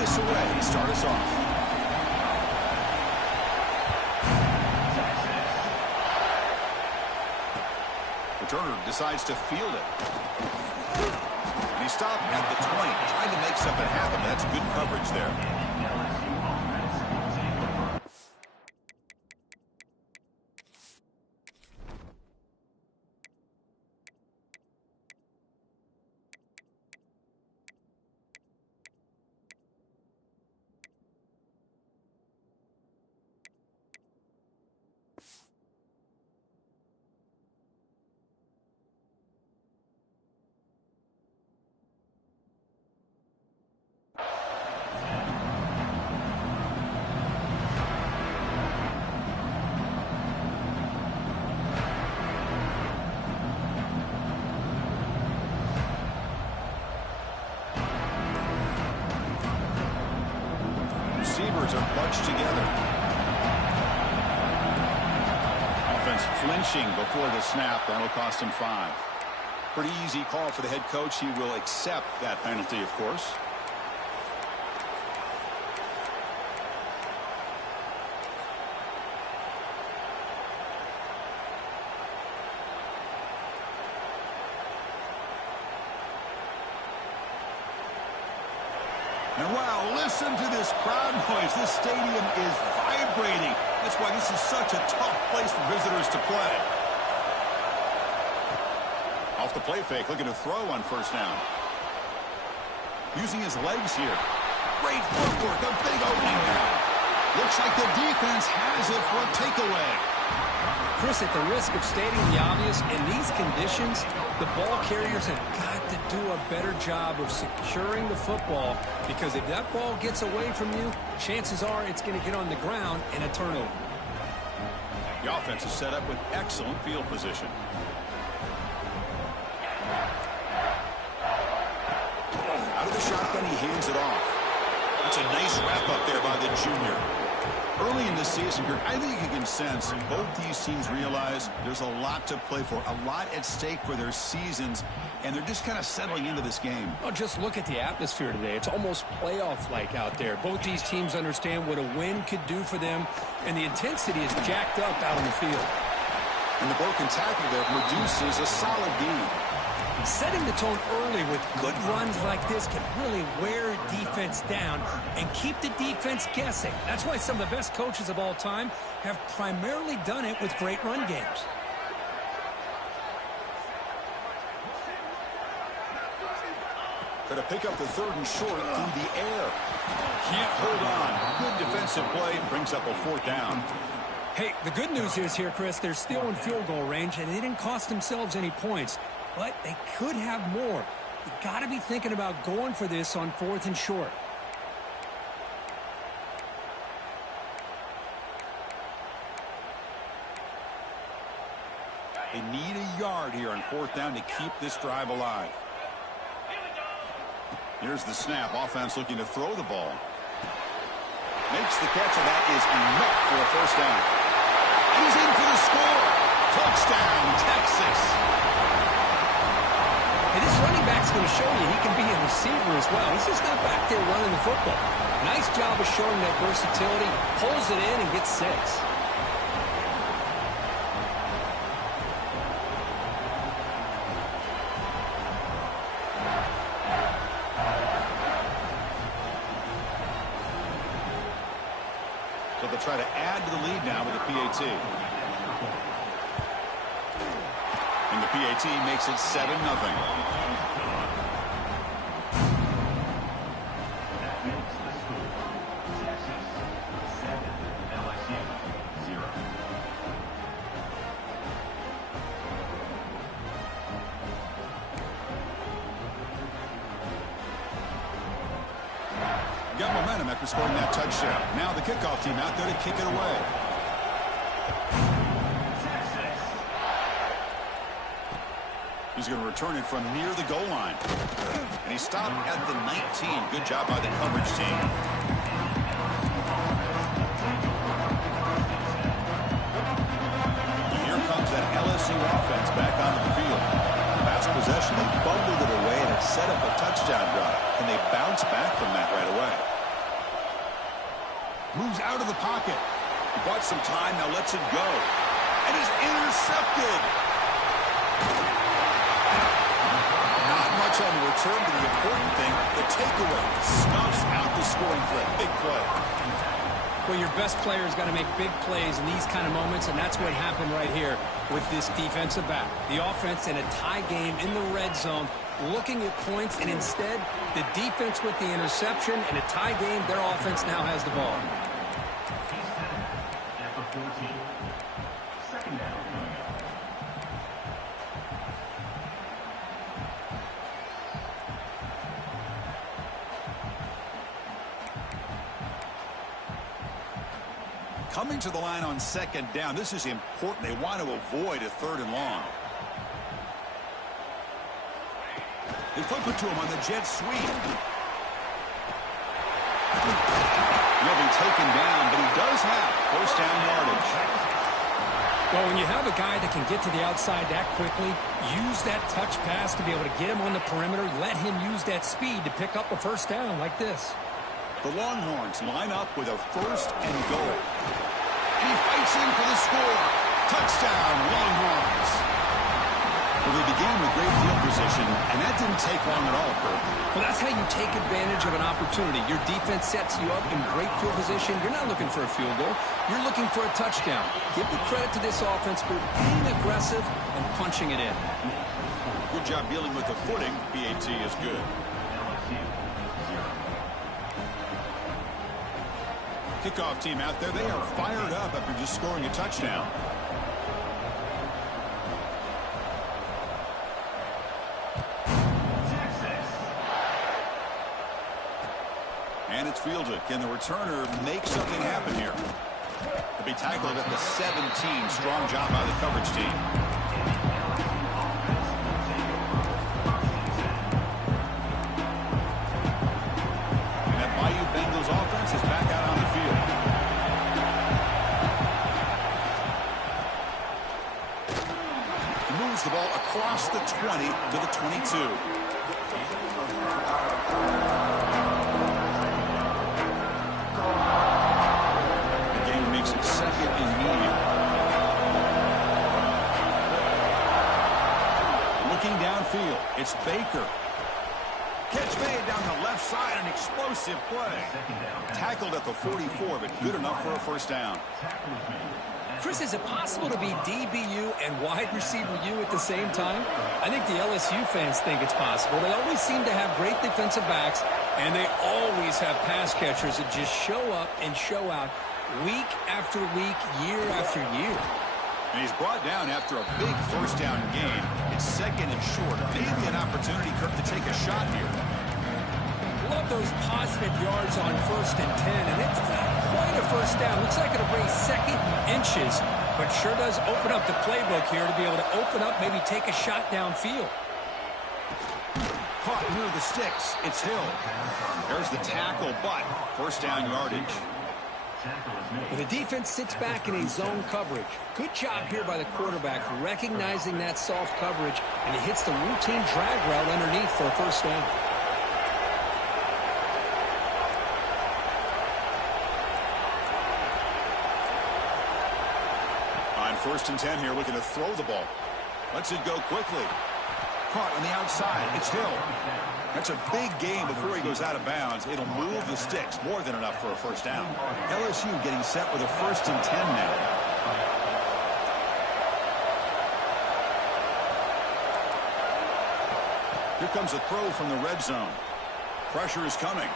this away. Start us off. Turner decides to field it. And he stopped at the 20, trying to make something happen. That's good coverage there. Receivers are bunched together. Offense flinching before the snap. That'll cost him 5. Pretty easy call for the head coach. He will accept that penalty, of course. And wow, listen to this crowd noise. This stadium is vibrating. That's why this is such a tough place for visitors to play. Off the play fake, looking to throw on first down. Using his legs here. Great footwork, a big opening now. Looks like the defense has it for a takeaway. Chris, at the risk of stating the obvious, in these conditions, the ball carriers have got to do a better job of securing the football, because if that ball gets away from you, chances are it's going to get on the ground and a turnover. The offense is set up with excellent field position. Out of the shotgun, he hands it off. That's a nice wrap up there by the junior. Early in the season, I think you can sense both these teams realize there's a lot to play for, a lot at stake for their seasons, and they're just kind of settling into this game. Oh, just look at the atmosphere today. It's almost playoff-like out there. Both these teams understand what a win could do for them, and the intensity is jacked up out on the field. And the broken tackle there produces a solid gain. Setting the tone early with good runs like this can really wear defense down and keep the defense guessing. That's why some of the best coaches of all time have primarily done it with great run games. Going to pick up the 3rd and short through the air. Can't hold on. Good defensive play. Brings up a 4th down. Hey, the good news is here, Chris, they're still in field goal range, and they didn't cost themselves any points. But they could have more. You got to be thinking about going for this on 4th and short. They need a yard here on 4th down to keep this drive alive. Here's the snap. Offense looking to throw the ball. Makes the catch, and that is enough for a 1st down. He's in for the score. Touchdown, Texas. Hey, this running back's going to show you he can be a receiver as well. He's just not back there running the football. Nice job of showing that versatility. Pulls it in and gets 6. So they'll try to add to the lead now with the PAT. And the PAT makes it 7-0. Got momentum after scoring that touchdown. Now the kickoff team out there to kick it away. He's going to return it from near the goal line. And he stopped at the 19. Good job by the coverage team. Here comes that LSU offense back onto the field. Last possession, they fumbled it away, and it set up a touchdown drive. Can they bounce back from that right away? Moves out of the pocket. He bought some time, now lets it go. And is intercepted. Not much on the return, but the important thing, the takeaway. Snuffs out the scoring threat. Big play. Well, your best player is going to make big plays in these kind of moments, and that's what happened right here with this defensive back. The offense in a tie game in the red zone, looking at points, and instead, the defense with the interception. In a tie game, their offense now has the ball. Coming to the line on second down. This is important. They want to avoid a 3rd and long. They flip it to him on the jet sweep. He'll be taken down, but he does have first down yardage. Well, when you have a guy that can get to the outside that quickly, use that touch pass to be able to get him on the perimeter, let him use that speed to pick up a first down like this. The Longhorns line up with a 1st and goal. And he fights in for the score. Touchdown, Longhorns. Well, they began with great field position, and that didn't take long at all, Kurt. Well, that's how you take advantage of an opportunity. Your defense sets you up in great field position. You're not looking for a field goal. You're looking for a touchdown. Give the credit to this offense for being aggressive and punching it in. Good job dealing with the footing. PAT is good. Kickoff team out there. They are fired up after just scoring a touchdown. And it's fielded. Can the returner make something happen here? To be tackled at the 17. Strong job by the coverage team. And that Bayou Bengals offense is back out on the field. He moves the ball across the 20 to the 22. Second and medium. Looking downfield, it's Baker. Catch made down the left side, an explosive play. Tackled at the 44, but good enough for a first down. Chris, is it possible to be DBU and wide receiver U at the same time? I think the LSU fans think it's possible. They always seem to have great defensive backs, and they always have pass catchers that just show up and show out week after week, year after year. And he's brought down after a big first down game. It's second and short. Maybe an opportunity, Kirk, to take a shot here. Love those positive yards on 1st and 10, and it's not quite a first down. Looks like it'll bring second inches, but sure does open up the playbook here to be able to open up, maybe take a shot downfield. Caught near the sticks. It's Hill. There's the tackle, but first down yardage. The defense sits back in a zone coverage. Good job here by the quarterback recognizing that soft coverage, and he hits the routine drag route underneath for a first down. On 1st and 10 here, looking to throw the ball. Lets it go quickly. Caught on the outside. It's Hill. That's a big game before he goes out of bounds. It'll move the sticks. More than enough for a first down. LSU getting set with a 1st and 10 now. Here comes a throw from the red zone. Pressure is coming.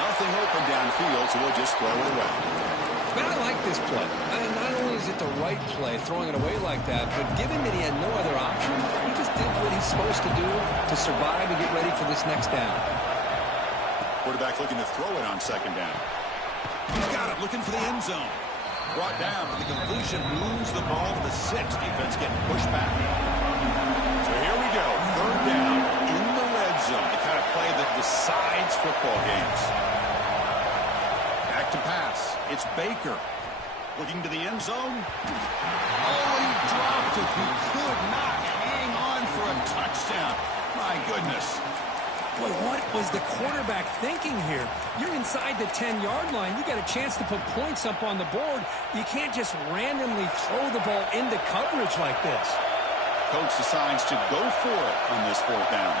Nothing open downfield, so we'll just throw it away. Man, I like this play. And not only is it the right play, throwing it away like that, but given that he had no other option, he just did what he's supposed to do to survive and get ready for this next down. Quarterback looking to throw it on second down. He's got it, looking for the end zone. Brought down, but the completion moves the ball to the 6. Defense getting pushed back. So here we go, 3rd down in the red zone. The kind of play that decides football games. Back to pass. It's Baker. Looking to the end zone. Oh, he dropped it. He could not hang on for a touchdown. My goodness. Boy, what was the quarterback thinking here? You're inside the 10-yard line. You got a chance to put points up on the board. You can't just randomly throw the ball into coverage like this. Coach decides to go for it on this fourth down.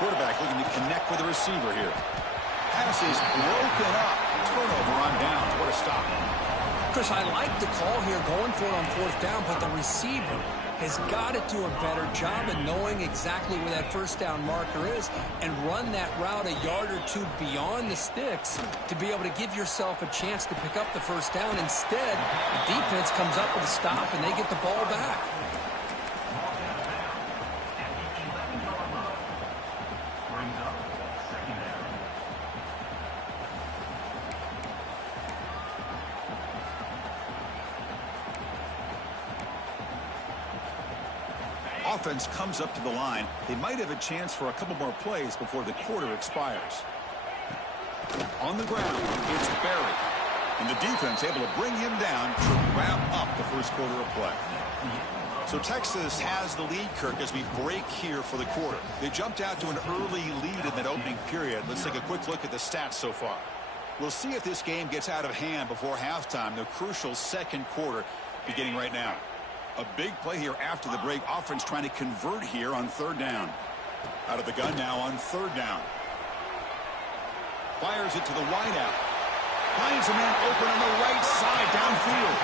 Quarterback looking to connect with the receiver here. Pass is broken up. Turnover on downs. What a stop. Chris, I like the call here going for it on fourth down, but the receiver has got to do a better job of knowing exactly where that first down marker is and run that route a yard or two beyond the sticks to be able to give yourself a chance to pick up the first down. Instead, the defense comes up with a stop and they get the ball back. Offense comes up to the line. They might have a chance for a couple more plays before the quarter expires. On the ground, it's Berry. And the defense able to bring him down to wrap up the first quarter of play. So Texas has the lead, Kirk, as we break here for the quarter. They jumped out to an early lead in that opening period. Let's take a quick look at the stats so far. We'll see if this game gets out of hand before halftime, the crucial second quarter beginning right now. A big play here after the break. Offense trying to convert here on third down. Out of the gun now on third down. Fires it to the wideout. Finds a man open on the right side downfield.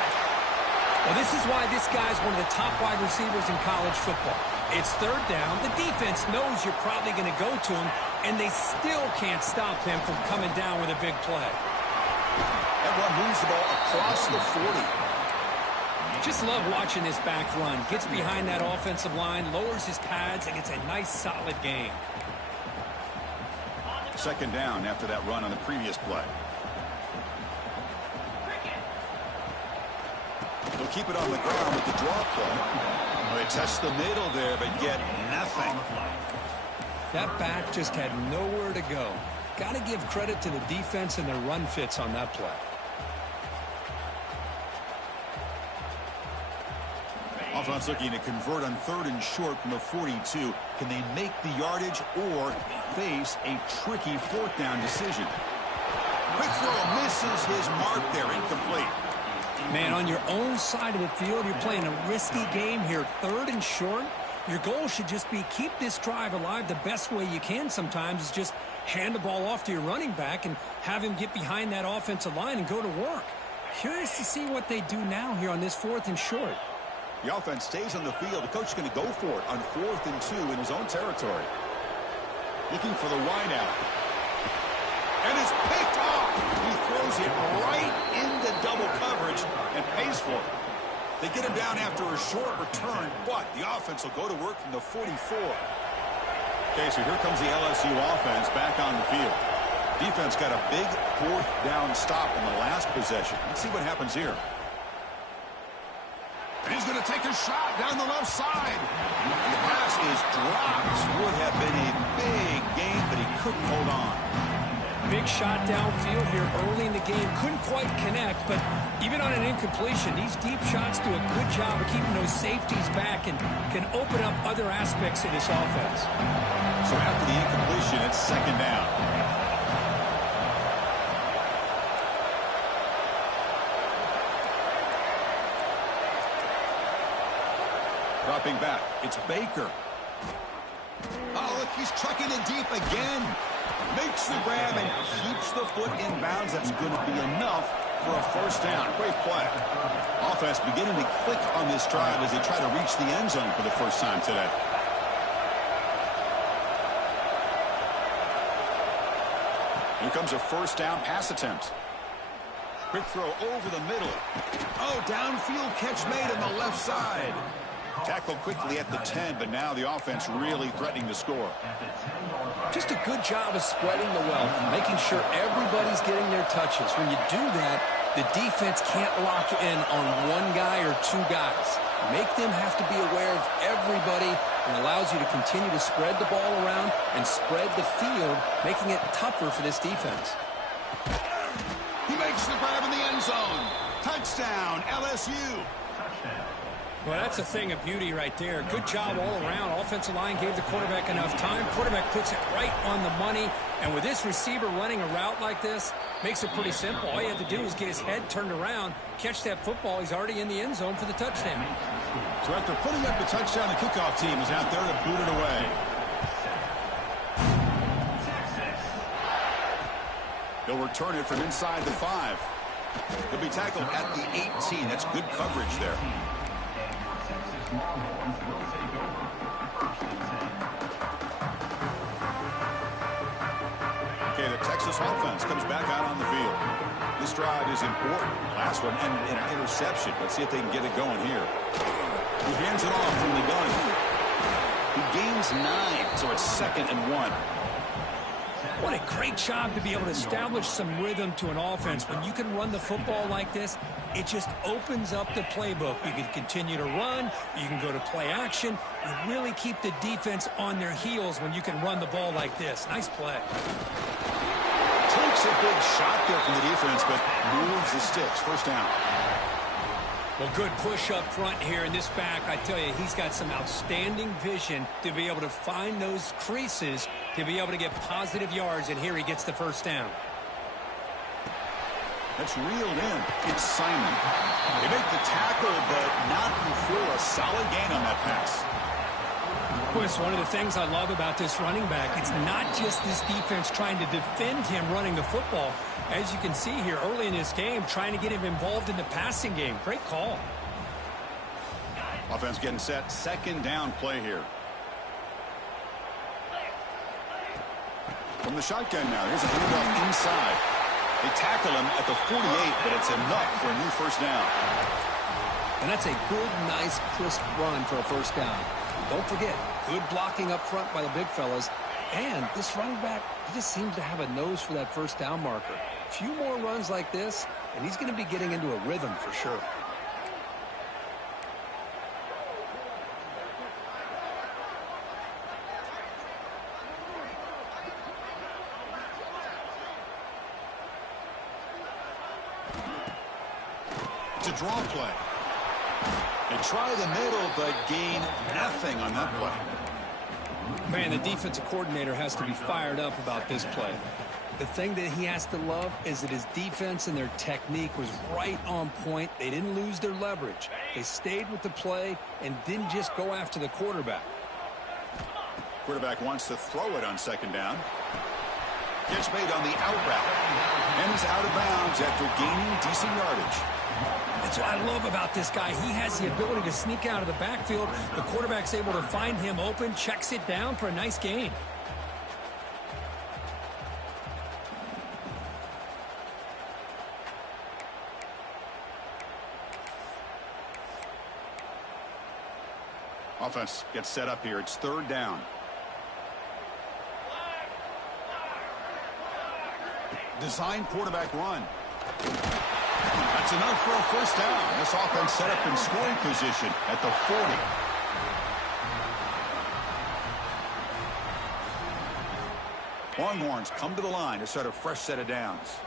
Well, this is why this guy's one of the top wide receivers in college football. It's third down. The defense knows you're probably going to go to him, and they still can't stop him from coming down with a big play. That one moves the ball across the 40. Just love watching this back run. Gets behind that offensive line, lowers his pads, and gets a nice, solid gain. Second down after that run on the previous play. They'll keep it on the ground with the draw play. Well, they test the middle there, but get nothing. That back just had nowhere to go. Got to give credit to the defense and their run fits on that play. Offense looking to convert on third and short from the 42. Can they make the yardage or face a tricky fourth down decision? Quick throw misses his mark there, incomplete. Man, on your own side of the field, you're playing a risky game here. Third and short, your goal should just be keep this drive alive the best way you can sometimes is just hand the ball off to your running back and have him get behind that offensive line and go to work. Curious to see what they do now here on this fourth and short. The offense stays on the field. The coach is going to go for it on 4th and 2 in his own territory. Looking for the wideout. And it's picked off. He throws it right into double coverage and pays for it. They get him down after a short return, but the offense will go to work from the 44. Okay, so here comes the LSU offense back on the field. Defense got a big fourth down stop in the last possession. Let's see what happens here. And he's going to take a shot down the left side. And the pass is dropped. Would have been a big game, but he couldn't hold on. Big shot downfield here early in the game. Couldn't quite connect, but even on an incompletion, these deep shots do a good job of keeping those safeties back and can open up other aspects of this offense. So after the incompletion, it's second down. Dropping back, it's Baker. Oh, look, he's trucking it deep again. Makes the grab and keeps the foot in bounds. That's going to be enough for a first down. Great play. Offense beginning to click on this drive as they try to reach the end zone for the first time today. Here comes a first down pass attempt. Quick throw over the middle. Oh, downfield catch made on the left side. Tackled quickly at the 10, but now the offense really threatening to score. Just a good job of spreading the wealth, making sure everybody's getting their touches. When you do that, the defense can't lock in on one guy or two guys. Make them have to be aware of everybody and allows you to continue to spread the ball around and spread the field, making it tougher for this defense. He makes the grab in the end zone. Touchdown, LSU. Well, that's a thing of beauty right there. Good job all around. Offensive line gave the quarterback enough time. Quarterback puts it right on the money. And with this receiver running a route like this, makes it pretty simple. All you have to do is get his head turned around, catch that football. He's already in the end zone for the touchdown. So after putting up the touchdown, the kickoff team is out there to boot it away. He'll return it from inside the 5. He'll be tackled at the 18. That's good coverage there. Okay, the Texas offense comes back out on the field. This drive is important. Last one ended in an interception. Let's see if they can get it going here. He hands it off from the gun. He gains 9, so it's 2nd and 1. What a great job to be able to establish some rhythm to an offense. When you can run the football like this, it just opens up the playbook. You can continue to run. You can go to play action. You really keep the defense on their heels when you can run the ball like this. Nice play. Takes a big shot there from the defense, but moves the sticks. First down. Well, good push up front here in this back. I tell you, he's got some outstanding vision to be able to find those creases, to be able to get positive yards, and here he gets the first down. That's reeled in. It's Simon. They make the tackle, but not before a solid gain on that pass. Well, it's one of the things I love about this running back. It's not just this defense trying to defend him running the football. As you can see here early in this game, trying to get him involved in the passing game. Great call. Offense getting set. 2nd down play here. From the shotgun now. Here's a handoff inside. They tackle him at the 48, but it's enough for a new first down. And that's a good, nice, crisp run for a first down. Don't forget, good blocking up front by the big fellas. And this running back, he just seems to have a nose for that first down marker. A few more runs like this, and he's going to be getting into a rhythm for sure. It's a draw play. They try the middle, but gain nothing on that play. Man, the defensive coordinator has to be fired up about this play. The thing that he has to love is that his defense and their technique was right on point. They didn't lose their leverage. They stayed with the play and didn't just go after the quarterback. Quarterback wants to throw it on 2nd down. Catch made on the out route. And he's out of bounds after gaining decent yardage. That's what I love about this guy. He has the ability to sneak out of the backfield. The quarterback's able to find him open, checks it down for a nice gain. Offense gets set up here. It's 3rd down. Design quarterback run. That's enough for a first down. This offense set up in scoring position at the 40. Longhorns come to the line to start a fresh set of downs.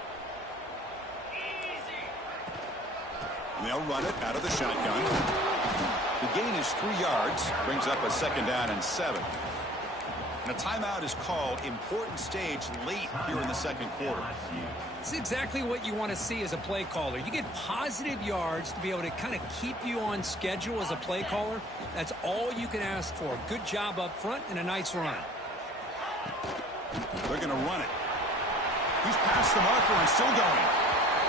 And they'll run it out of the shotgun. The gain is 3 yards. Brings up a 2nd down and 7. And a timeout is called. Important stage late here in the 2nd quarter. It's exactly what you want to see as a play caller. You get positive yards to be able to kind of keep you on schedule as a play caller. That's all you can ask for. Good job up front and a nice run. They're going to run it. He's past the marker and still going.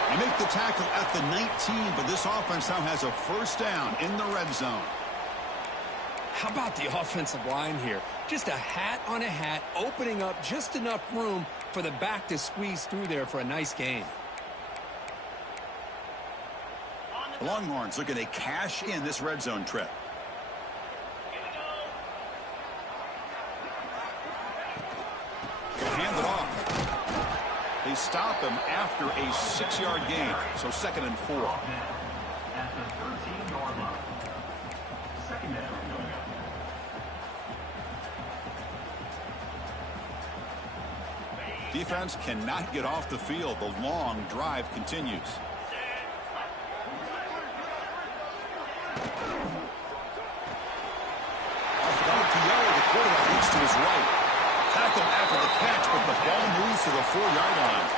They make the tackle at the 19, but this offense now has a first down in the red zone. How about the offensive line here? Just a hat on a hat, opening up just enough room for the back to squeeze through there for a nice gain. The Longhorns looking to cash in this red zone trip. They'll hand it off. They stop him after a 6-yard gain, so 2nd and 4. At the 13-yard line. 2nd down. Defense cannot get off the field. The long drive continues. to his right. Tackle after the catch, but the ball moves to the 4-yard line.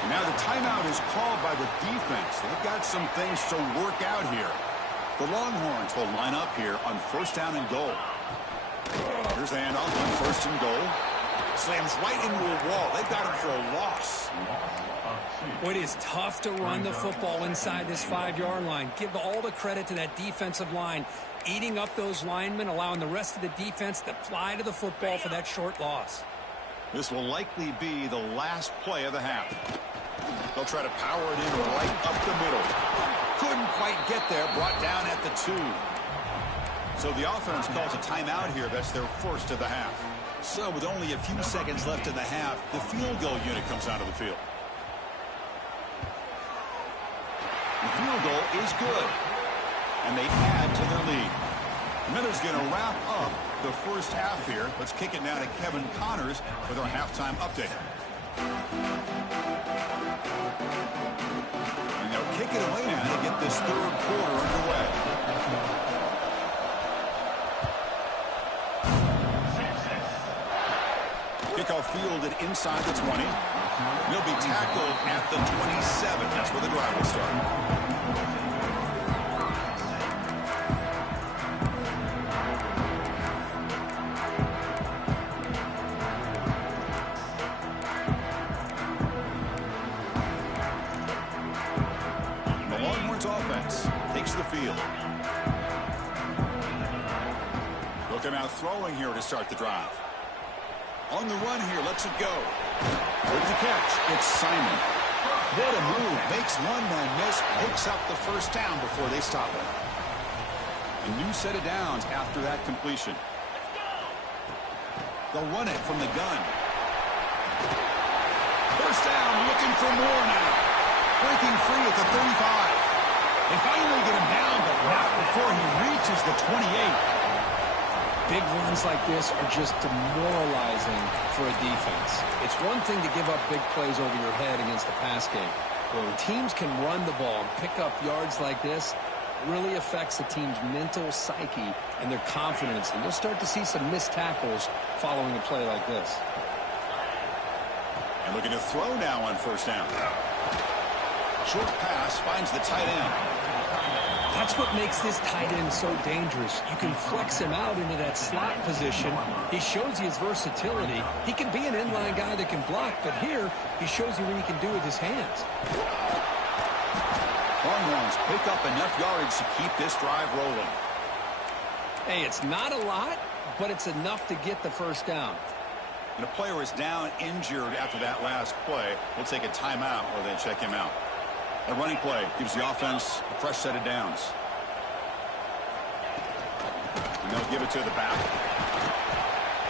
And now the timeout is called by the defense. They've got some things to work out here. The Longhorns will line up here on 1st down and goal. Here's the handoff on 1st and goal. Slams right into a wall. They've got him for a loss. It is tough to run the football inside this 5-yard line. Give all the credit to that defensive line, eating up those linemen, allowing the rest of the defense to fly to the football for that short loss. This will likely be the last play of the half. They'll try to power it in right up the middle. Couldn't quite get there, brought down at the 2. So the offense calls a timeout here. That's their first of the half. So with only a few seconds left in the half, the field goal unit comes out of the field. The field goal is good, and they add to their lead. Miller's going to wrap up the first half here. Let's kick it now to Kevin Connors with our halftime update. And they'll kick it away now to get this 3rd quarter underway. Kickoff fielded inside the 20. He'll be tackled at the 27. That's where the drive will start. The Longhorns offense takes the field. Looking out throwing here to start the drive. On the run here, lets it go. There's the catch. It's Simon. What a move. Makes one man miss. Picks up the 1st down before they stop it. A new set of downs after that completion. They'll run it from the gun. 1st down, looking for more now. Breaking free at the 35. They finally get him down, but not before he reaches the 28. Big runs like this are just demoralizing for a defense. It's one thing to give up big plays over your head against the pass game. But when teams can run the ball and pick up yards like this, it really affects the team's mental psyche and their confidence. And you'll start to see some missed tackles following a play like this. And looking to throw now on 1st down. Short pass finds the tight end. That's what makes this tight end so dangerous. You can flex him out into that slot position. He shows you his versatility. He can be an inline guy that can block, but here he shows you what he can do with his hands. Longhorns pick up enough yardage to keep this drive rolling. Hey, it's not a lot, but it's enough to get the 1st down. And a player is down injured after that last play. We'll take a timeout or they check him out. A running play gives the offense a fresh set of downs. And they'll give it to the back.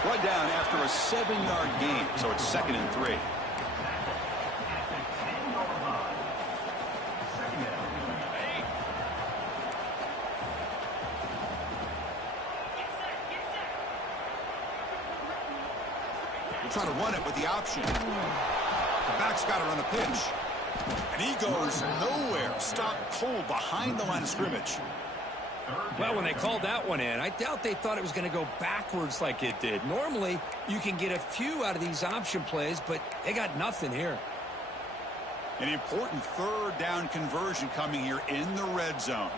Brought down after a 7-yard gain, so it's 2nd and 3. We'll try to run it with the option. The back's got it on the pitch. And he goes nowhere. Stopped cold behind the line of scrimmage. Well, when they called that one in, I doubt they thought it was going to go backwards like it did. Normally, you can get a few out of these option plays, but they got nothing here. An important 3rd down conversion coming here in the red zone.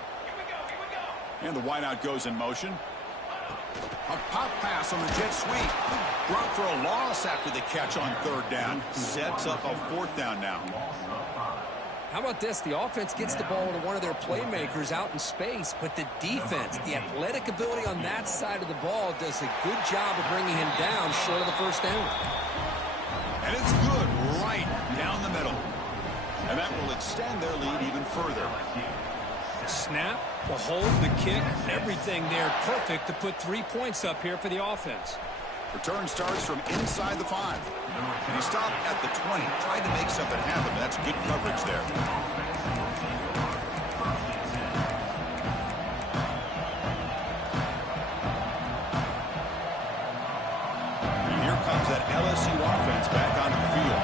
And the wideout goes in motion. A pop pass on the jet sweep. Brought for a loss after the catch on 3rd down. Sets up a 4th down now. How about this? The offense gets the ball to one of their playmakers out in space, but the defense, the athletic ability on that side of the ball does a good job of bringing him down short of the 1st down. And it's good right down the middle. And that will extend their lead even further. Snap, the hold, the kick, everything there perfect to put 3 points up here for the offense. Return starts from inside the 5. And he stopped at the 20. Tried to make something happen, but that's good coverage there. And here comes that LSU offense back onto the field.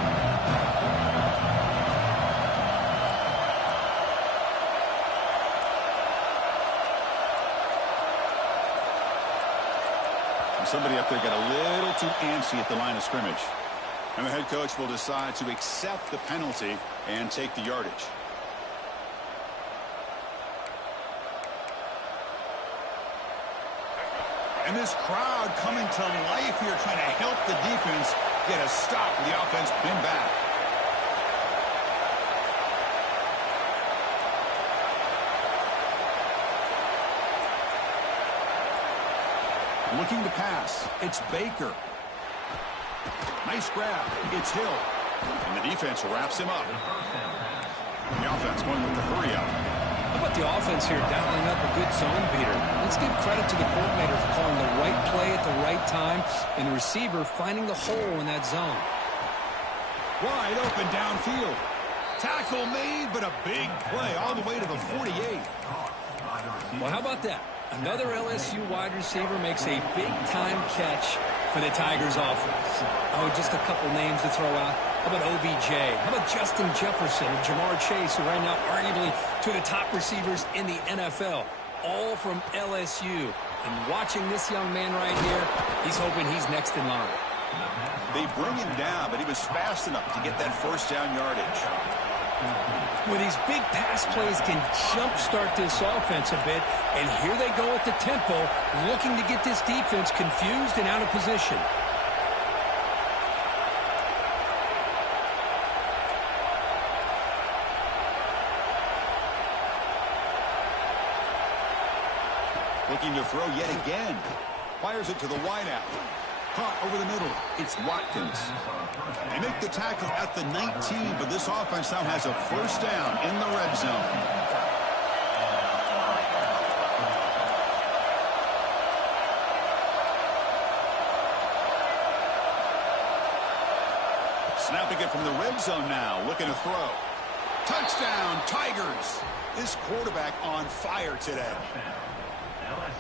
Somebody up there got a little too antsy at the line of scrimmage. And the head coach will decide to accept the penalty and take the yardage. And this crowd coming to life here, trying to help the defense get a stop with the offense pinned back. Looking to pass. It's Baker. Nice grab. It's Hill. And the defense wraps him up. The offense going with the hurry up. How about the offense here dialing up a good zone beater? Let's give credit to the coordinator for calling the right play at the right time and the receiver finding the hole in that zone. Wide open downfield. Tackle made, but a big play all the way to the 48. Well, how about that? Another LSU wide receiver makes a big-time catch for the Tigers offense. Oh, just a couple names to throw out. How about OBJ? How about Justin Jefferson and Jamar Chase, who right now arguably two of the top receivers in the NFL, all from LSU. And watching this young man right here, he's hoping he's next in line. They bring him down, but he was fast enough to get that first down yardage. Well, these big pass plays can jumpstart this offense a bit, and here they go at the tempo, looking to get this defense confused and out of position. Looking to throw yet again. Fires it to the wideout. Caught over the middle. It's Watkins. They make the tackle at the 19, but this offense now has a first down in the red zone. Snapping it from the red zone now, looking to throw. Touchdown, Tigers. This quarterback on fire today.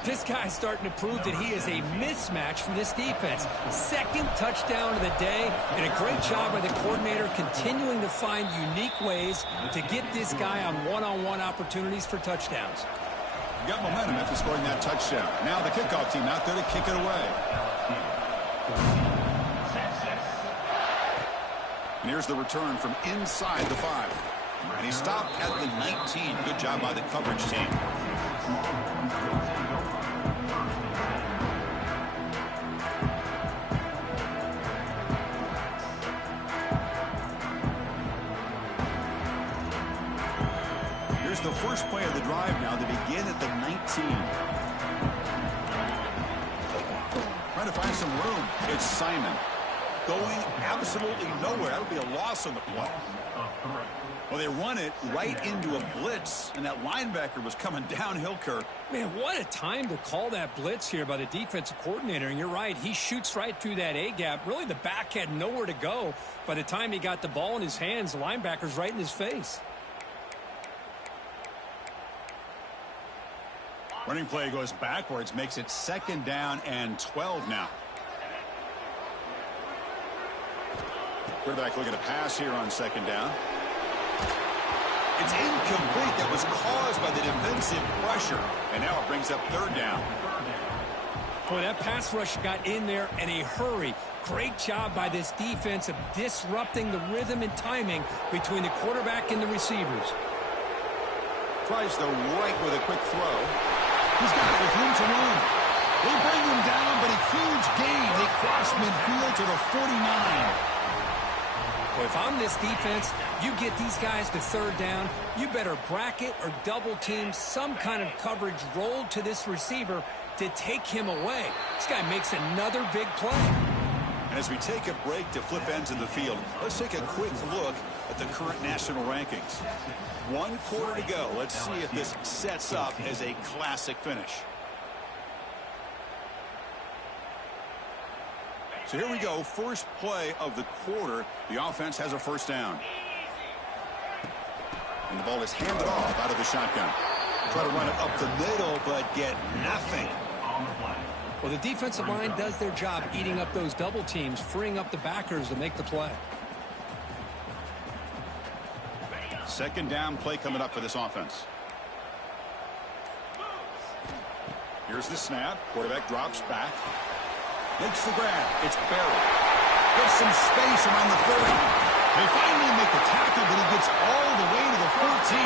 This guy's starting to prove that he is a mismatch for this defense. Second touchdown of the day, and a great job by the coordinator continuing to find unique ways to get this guy on one-on-one opportunities for touchdowns. You got momentum after scoring that touchdown. Now the kickoff team out there to kick it away. And here's the return from inside the 5. And he stopped at the 19. Good job by the coverage team. Here's the first play of the drive now. They begin at the 19. Trying to find some room. It's Simon. Going absolutely nowhere. That would be a loss on the play. Well, they run it right into a blitz, and that linebacker was coming downhill, Kirk. Man, what a time to call that blitz here by the defensive coordinator. And you're right, he shoots right through that A-gap. Really, the back had nowhere to go. By the time he got the ball in his hands, the linebacker's right in his face. Running play goes backwards, makes it 2nd down and 12 now. Quarterback looking to pass here on 2nd down. It's incomplete. That was caused by the defensive pressure. And now it brings up 3rd down. Boy, that pass rush got in there in a hurry. Great job by this defense of disrupting the rhythm and timing between the quarterback and the receivers. Tries the right with a quick throw. He's got it with room to run. They bring him down, but a huge gain. They cross midfield to the 49. Well, if I'm this defense, you get these guys to 3rd down, you better bracket or double team some kind of coverage rolled to this receiver to take him away. This guy makes another big play. And as we take a break to flip ends of the field, let's take a quick look at the current national rankings. 1 quarter to go. Let's see if this sets up as a classic finish. So here we go. First play of the quarter. The offense has a first down. And the ball is handed off out of the shotgun. Try to run it up the middle, but get nothing. Well, the defensive line does their job eating up those double teams, freeing up the backers to make the play. 2nd down play coming up for this offense. Here's the snap. Quarterback drops back. Makes the grab. It's buried. Gets some space around the 30. They finally make the tackle, but he gets all the way to the 14.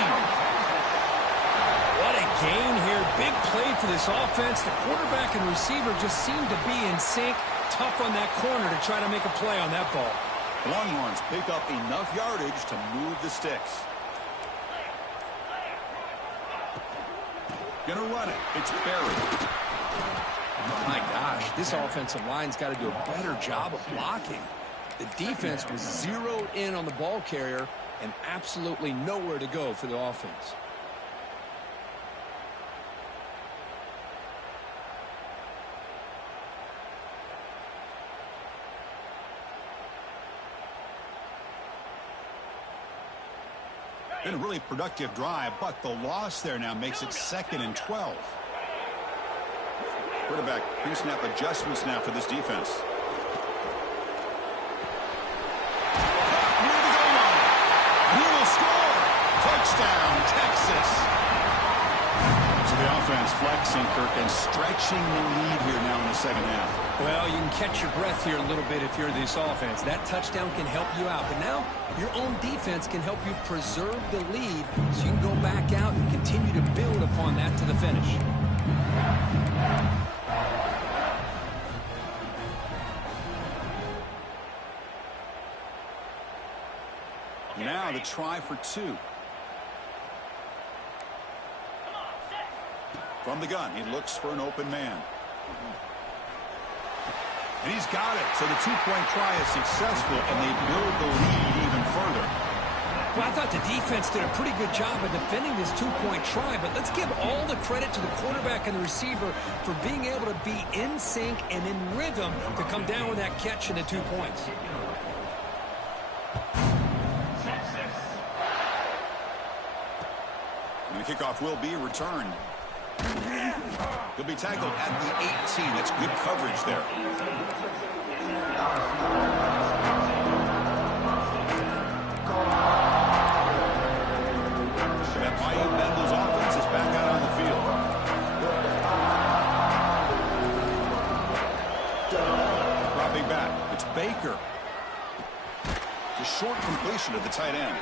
What a gain here. Big play for this offense. The quarterback and receiver just seem to be in sync. Tough on that corner to try to make a play on that ball. Longhorns pick up enough yardage to move the sticks. Gonna run it. It's buried. My gosh, this offensive line's got to do a better job of blocking. The defense was zeroed in on the ball carrier and absolutely nowhere to go for the offense. Been a really productive drive, but the loss there now makes it 2nd and 12. Quarterback pre-snap adjustments now for this defense. Near the goal line. He will score. Touchdown, Texas. So the offense flexing, Kirk, and stretching the lead here now in the second half. Well, you can catch your breath here a little bit if you're this offense. That touchdown can help you out. But now your own defense can help you preserve the lead so you can go back out and continue to build upon that to the finish. Now the try for 2. From the gun, he looks for an open man. And he's got it. So the 2-point try is successful, and they build the lead even further. Well, I thought the defense did a pretty good job of defending this 2-point try, but let's give all the credit to the quarterback and the receiver for being able to be in sync and in rhythm to come down with that catch and the 2 points. And the kickoff will be returned. He'll be tackled at the 18. That's good coverage there. That Bayou Bengals offense is back out on the field. Dropping back. It's Baker. It's a short completion to the tight end.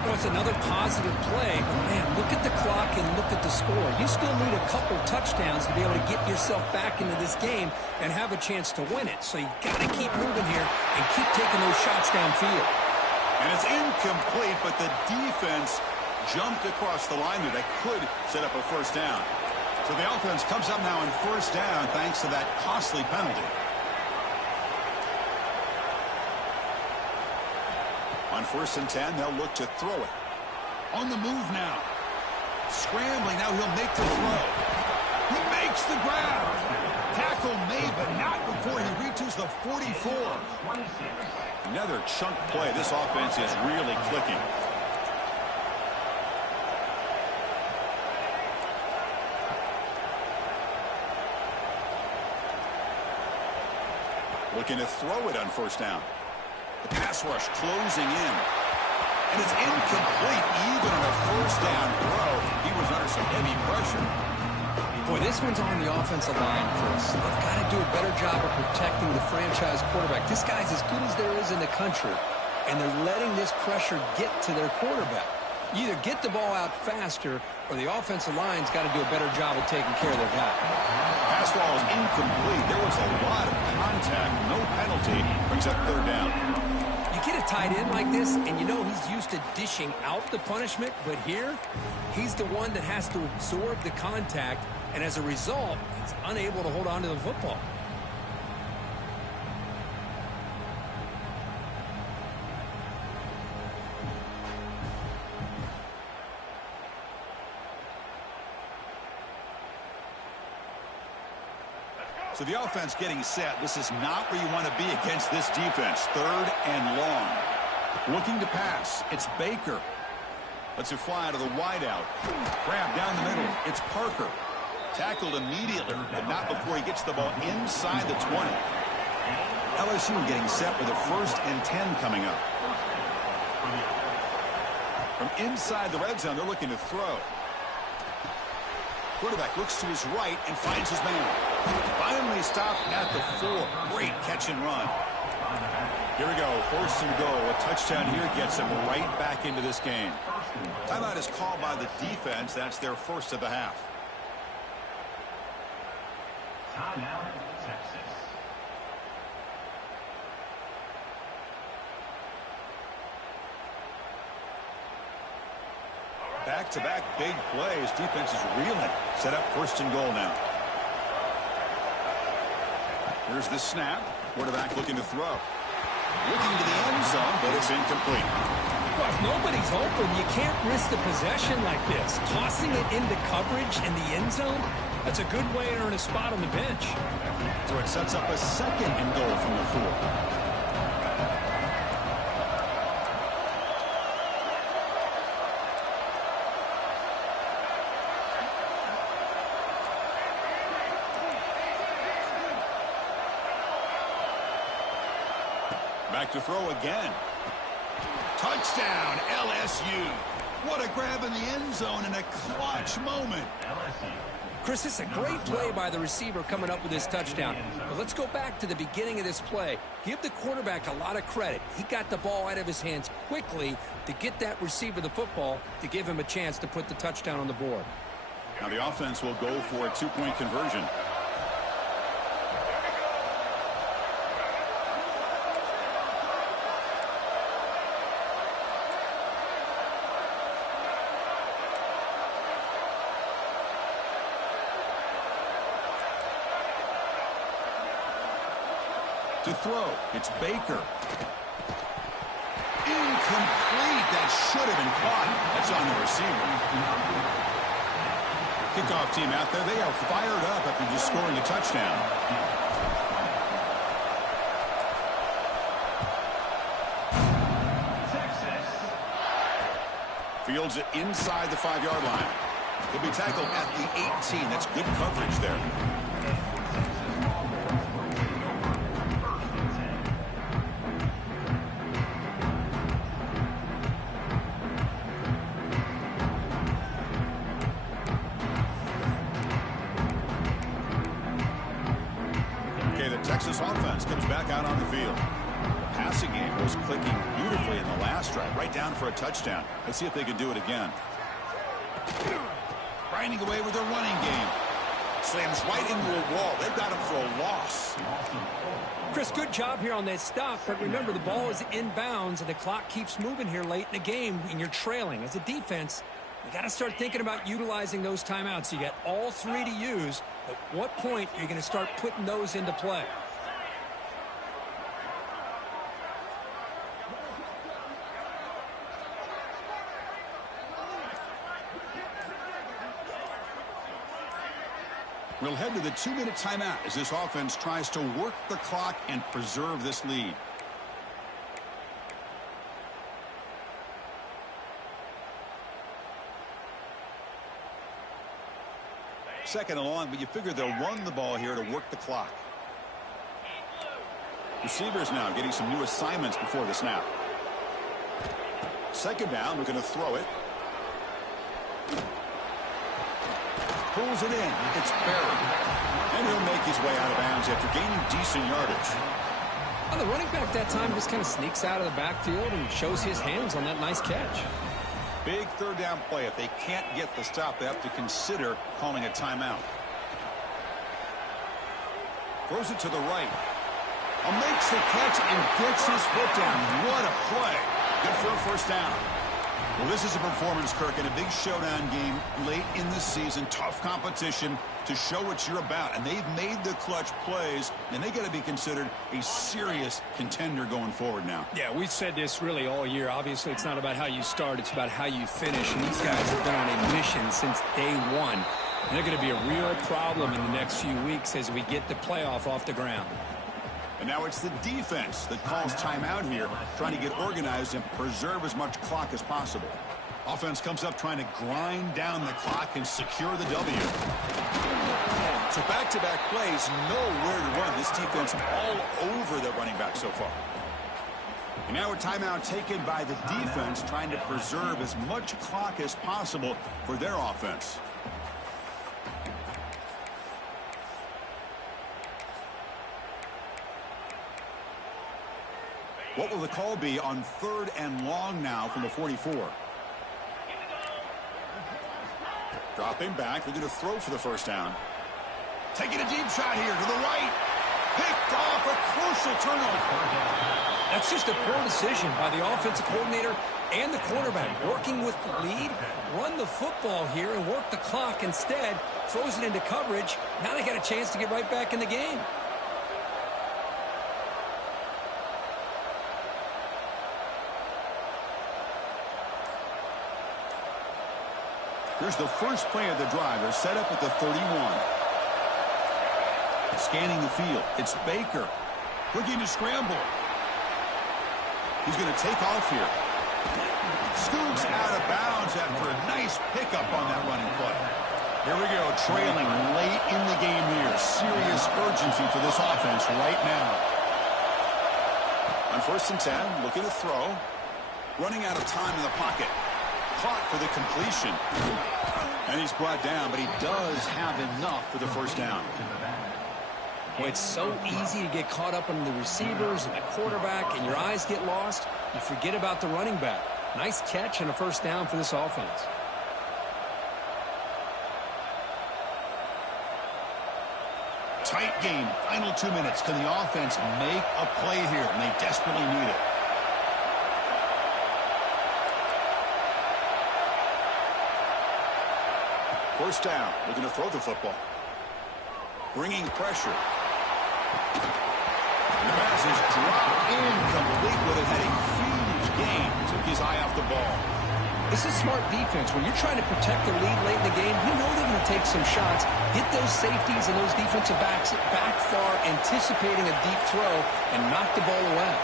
Well, it's another positive play. But man, look at the clock and look at the score. You still need a couple touchdowns to be able to get yourself back into this game and have a chance to win it. So you got to keep moving here and keep taking those shots downfield. And it's incomplete, but the defense jumped across the line there. That could set up a first down. So the offense comes up now in first down thanks to that costly penalty. On 1st and 10, they'll look to throw it. On the move now. Scrambling, now he'll make the throw. He makes the grab. Tackle made, but not before he reaches the 44. Another chunk play. This offense is really clicking. Looking to throw it on 1st down. The pass rush closing in. And it's incomplete even on a 1st down throw. He was under some heavy pressure. Boy, this one's on the offensive line, Chris. They've got to do a better job of protecting the franchise quarterback. This guy's as good as there is in the country, and they're letting this pressure get to their quarterback. You either get the ball out faster, or the offensive line's got to do a better job of taking care of their guy. Pass ball is incomplete. There was a lot of contact. No penalty. Brings up 3rd down. You get a tight end like this, and you know he's used to dishing out the punishment, but here, he's the one that has to absorb the contact, and as a result, he's unable to hold on to the football. So the offense getting set. This is not where you want to be against this defense. 3rd and long. Looking to pass. It's Baker. Lets it fly to the wideout. Grab down the middle. It's Parker. Tackled immediately, but not before he gets the ball inside the 20. LSU getting set with a 1st and 10 coming up. From inside the red zone, they're looking to throw. Quarterback looks to his right and finds his man. Finally stopped at the 4. Great catch and run. Here we go. First and goal. A touchdown here gets him right back into this game. Timeout is called by the defense. That's their first of the half. Timeout, Texas. Back-to-back big plays. Defense is reeling. Set up first and goal now. Here's the snap. Quarterback looking to throw. Looking to the end zone, but it's incomplete. Well, if nobody's open, you can't risk the possession like this. Tossing it into coverage in the end zone, that's a good way to earn a spot on the bench. So it sets up a second and goal from the 4. Back to throw again. Touchdown, LSU. What a grab in the end zone in a clutch moment. Chris, it's a great play by the receiver coming up with his touchdown. But let's go back to the beginning of this play. Give the quarterback a lot of credit. He got the ball out of his hands quickly to get that receiver the football to give him a chance to put the touchdown on the board. Now the offense will go for a 2-point conversion. To throw, it's Baker. Incomplete. That should have been caught. That's on the receiver. Kickoff team out there. They are fired up after just scoring a touchdown. Texas. Fields it inside the 5-yard line. He'll be tackled at the 18. That's good coverage there. Texas offense comes back out on the field. The passing game was clicking beautifully in the last drive, right down for a touchdown. Let's see if they can do it again. Grinding away with their running game. Slams right into a wall. They've got him for a loss. Chris, good job here on that stop, but remember the ball is inbounds and the clock keeps moving here late in the game and you're trailing. As a defense, you got to start thinking about utilizing those timeouts. You got all 3 to use. At what point are you going to start putting those into play? We'll head to the 2-minute timeout as this offense tries to work the clock and preserve this lead. Second and long, but you figure they'll run the ball here to work the clock. Receivers now getting some new assignments before the snap. Second down, we're going to throw it. Pulls it in. It's buried. And he'll make his way out of bounds after gaining decent yardage. Well, the running back that time just kind of sneaks out of the backfield and shows his hands on that nice catch. Big third down play. If they can't get the stop, they have to consider calling a timeout. Throws it to the right. Makes the catch and gets his foot down. What a play. Good for a first down. Well, this is a performance, Kirk, in a big showdown game late in the season. Tough competition to show what you're about. And they've made the clutch plays, and they got to be considered a serious contender going forward now. Yeah, we've said this really all year. Obviously, it's not about how you start. It's about how you finish. And these guys have been on a mission since day one. And they're going to be a real problem in the next few weeks as we get the playoff off the ground. And now it's the defense that calls timeout here, trying to get organized and preserve as much clock as possible. Offense comes up trying to grind down the clock and secure the W. So back-to-back plays, nowhere to run. This defense all over the running back so far. And now a timeout taken by the defense, trying to preserve as much clock as possible for their offense. What will the call be on 3rd and long now from the 44? Dropping back, looking to throw for the first down. Taking a deep shot here to the right. Picked off, a crucial turnover. That's just a poor decision by the offensive coordinator and the quarterback. Working with the lead, run the football here and work the clock instead. Throws it into coverage. Now they got a chance to get right back in the game. Here's the first play of the drive. They're set up at the 31. Scanning the field. It's Baker. Looking to scramble. He's going to take off here. Scoops out of bounds after a nice pickup on that running play. Here we go, trailing late in the game here. Serious urgency for this offense right now. On 1st and 10, looking to throw. Running out of time in the pocket. Caught for the completion. And he's brought down, but he does have enough for the first down. Well, it's so easy to get caught up on the receivers and the quarterback, and your eyes get lost. You forget about the running back. Nice catch and a first down for this offense. Tight game. Final 2 minutes. Can the offense make a play here? And they desperately need it. First down. Looking to throw the football. Bringing pressure. The pass is dropped incomplete with it. Had a huge gain. Took his eye off the ball. This is smart defense. When you're trying to protect the lead late in the game, you know they're going to take some shots. Get those safeties and those defensive backs back far, anticipating a deep throw, and knock the ball away.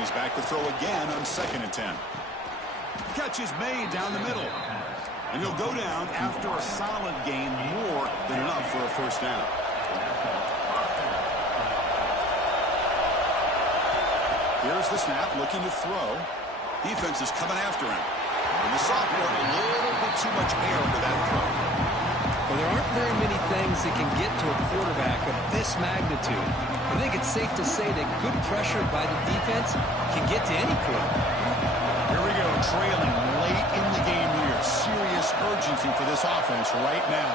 He's back to throw again on 2nd and 10. Catch is made down the middle. And he'll go down after a solid gain, more than enough for a first down. Here's the snap, looking to throw. Defense is coming after him. And the sophomore, a little bit too much air into that throw. Well, there aren't very many things that can get to a quarterback of this magnitude. I think it's safe to say that good pressure by the defense can get to any quarterback. Here we go, trailing late in the game here. Serious urgency for this offense right now.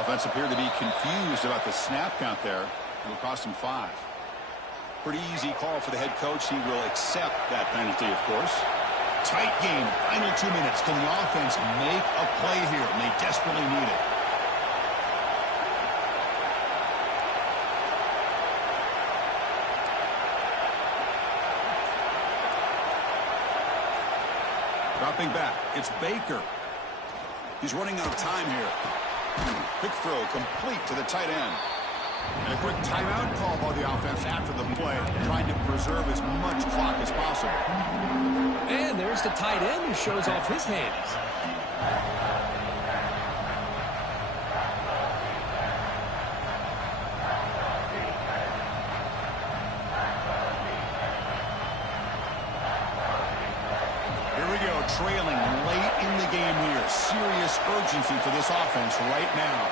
Offense appeared to be confused about the snap count there. It'll cost him 5. Pretty easy call for the head coach. He will accept that penalty, of course. Tight game. Final 2 minutes. Can the offense make a play here? And they desperately need it. Dropping back. It's Baker. He's running out of time here. Quick throw complete to the tight end. And a quick timeout call by the offense after the play, trying to preserve as much clock as possible. And there's the tight end who shows off his hands. Here we go, trailing late in the game here. Serious urgency for this offense right now.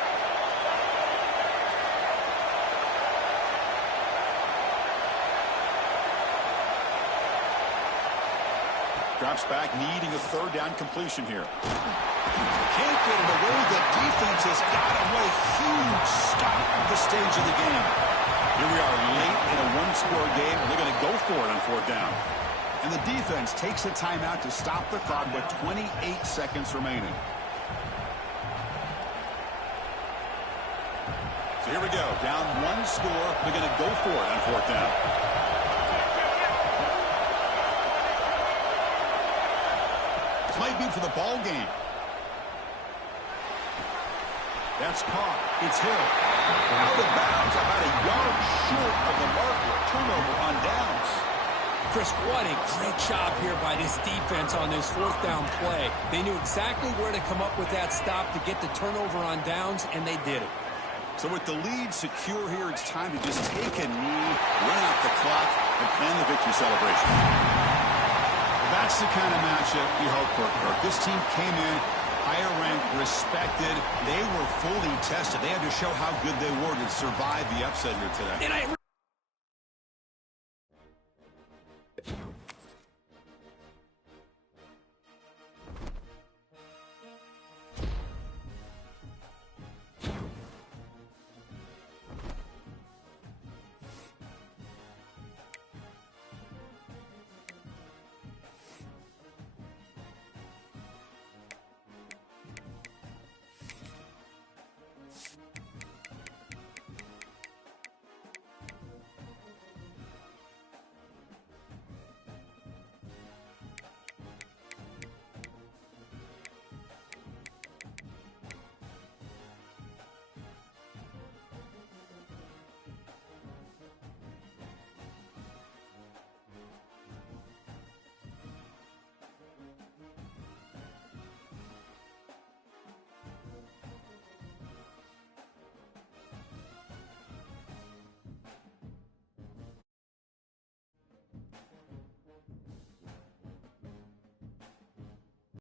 Drops back, needing a 3rd down completion here. Can't get it away. The defense has got him. What a huge stop at the stage of the game. Here we are late in a 1-score game. They're going to go for it on 4th down. And the defense takes a timeout to stop the clock with 28 seconds remaining. So here we go. Down 1 score. They're going to go for it on 4th down. This might be for the ball game. That's caught. It's Hill. Out of bounds, about a yard short of the marker. Turnover on downs. Chris, what a great job here by this defense on this fourth down play. They knew exactly where to come up with that stop to get the turnover on downs, and they did it. So with the lead secure here, it's time to just take a knee, run out the clock, and plan the victory celebration. That's the kind of matchup we hope for, Kirk. This team came in higher ranked, respected. They were fully tested. They had to show how good they were to survive the upset here today. And